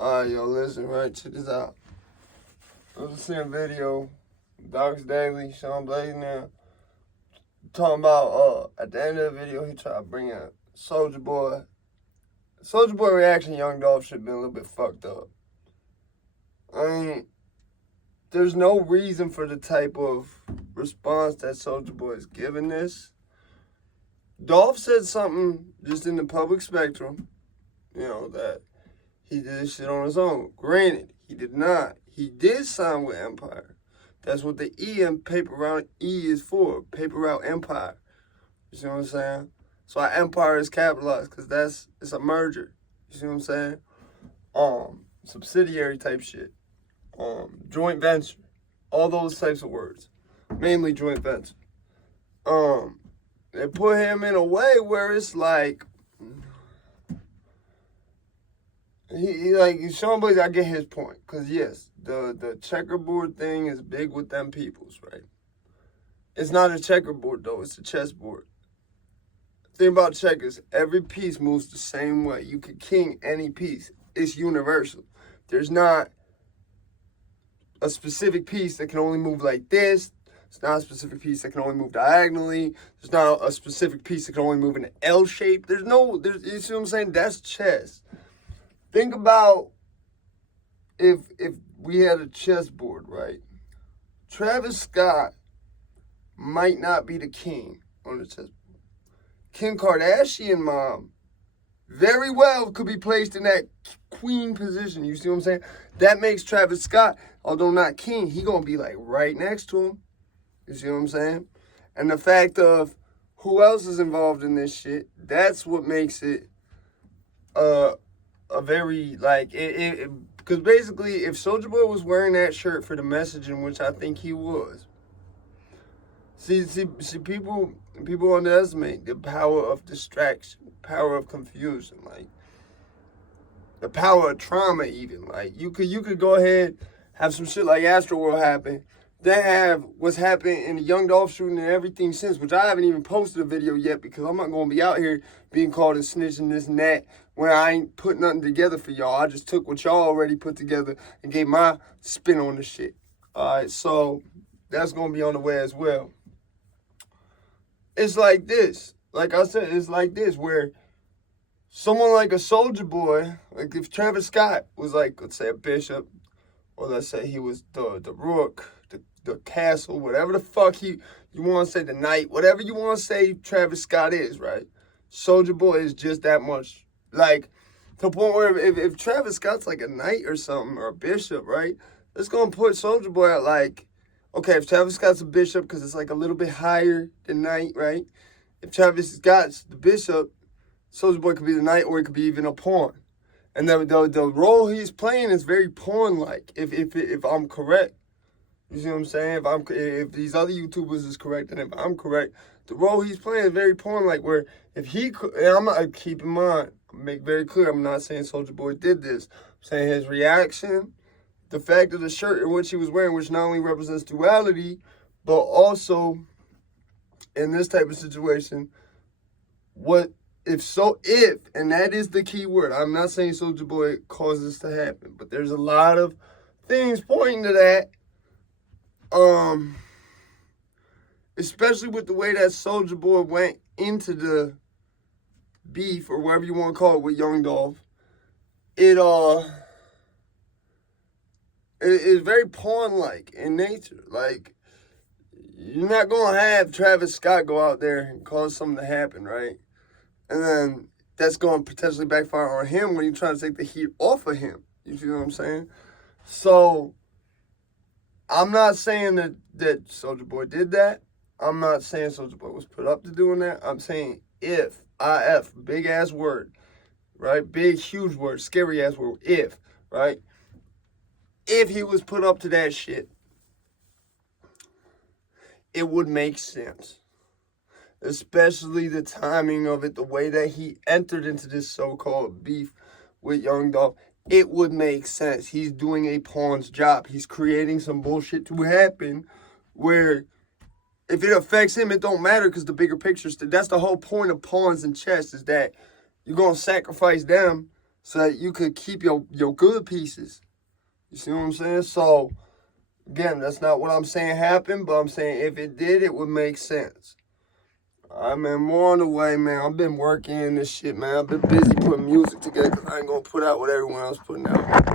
Alright, yo, listen, right? Check this out. I was seeing a video, Docs Daily, Sean Blaze now, talking about, at the end of the video, he tried to bring in Soulja Boy. Soulja Boy reaction, Young Dolph should have been a little bit fucked up. I mean, there's no reason for the type of response that Soulja Boy is giving this. Dolph said something just in the public spectrum, that he did this shit on his own. Granted, he did not. He did sign with Empire. That's what the E in Paper Route E is for. Paper Route Empire. You see what I'm saying? So our Empire is capitalized because it's a merger. You see what I'm saying? Subsidiary type shit. Joint venture. All those types of words. Mainly joint venture. They put him in a way where it's like, Sean Blaze, I get his point. Because, yes, the checkerboard thing is big with them peoples, right? It's not a checkerboard, though. It's a chessboard. The thing about checkers, every piece moves the same way. You can king any piece. It's universal. There's not a specific piece that can only move like this. It's not a specific piece that can only move diagonally. There's not a specific piece that can only move in an L shape. You see what I'm saying? That's chess. Think about if we had a chessboard, right? Travis Scott might not be the king on the chessboard. Kim Kardashian mom very well could be placed in that queen position. You see what I'm saying? That makes Travis Scott, although not king, he gonna be like right next to him. You see what I'm saying? And the fact of who else is involved in this shit, that's what makes it a very, because basically, if Soulja Boy was wearing that shirt for the messaging, which I think he was, see, people underestimate the power of distraction, power of confusion, the power of trauma even. You could go ahead, have some shit like Astroworld happen, then have what's happened in the Young Dolph shooting and everything since, which I haven't even posted a video yet because I'm not going to be out here being called a snitch and this and that when I ain't put nothing together for y'all. I just took what y'all already put together and gave my spin on the shit. Alright, so that's going to be on the way as well. It's like this. Like I said, it's like this where someone like a Soulja Boy, like if Travis Scott was like, let's say a bishop, or let's say he was the rook, the castle, whatever the fuck you want to say, the knight, whatever you want to say Travis Scott is, right? Soulja Boy is just that much. To the point where if Travis Scott's like a knight or something, or a bishop, right? It's going to put Soulja Boy at okay, if Travis Scott's a bishop, because it's a little bit higher than knight, right? If Travis Scott's the bishop, Soulja Boy could be the knight, or it could be even a pawn. And the role he's playing is very pawn-like, if I'm correct. You see what I'm saying? If these other YouTubers is correct, and if I'm correct, the role he's playing is very pawn-like, where if he could, and I'm not, keep in mind, make very clear, I'm not saying Soulja Boy did this. I'm saying his reaction, the fact of the shirt in which he was wearing, which not only represents duality, but also, in this type of situation, if, and that is the key word, I'm not saying Soulja Boy caused this to happen, but there's a lot of things pointing to that, especially with the way that Soulja Boy went into the beef, or whatever you want to call it, with Young Dolph. It is very pawn-like in nature. You're not going to have Travis Scott go out there and cause something to happen, right? And then that's going to potentially backfire on him when you're trying to take the heat off of him. You see what I'm saying? So, I'm not saying that Soulja Boy did that. I'm not saying Soulja Boy was put up to doing that. I'm saying if, big ass word, right? Big, huge word, scary ass word, if, right? If he was put up to that shit, it would make sense. Especially the timing of it, the way that he entered into this so-called beef with Young Dolph. It would make sense. He's doing a pawn's job. He's creating some bullshit to happen where if it affects him, it don't matter because the bigger picture, that's the whole point of pawns in chess, is that you're going to sacrifice them so that you could keep your good pieces. You see what I'm saying? So, again, that's not what I'm saying happened, but I'm saying if it did, it would make sense. All right, man, more on the way, man. I've been working in this shit, man. I've been busy putting music together because I ain't going to put out what everyone else putting out.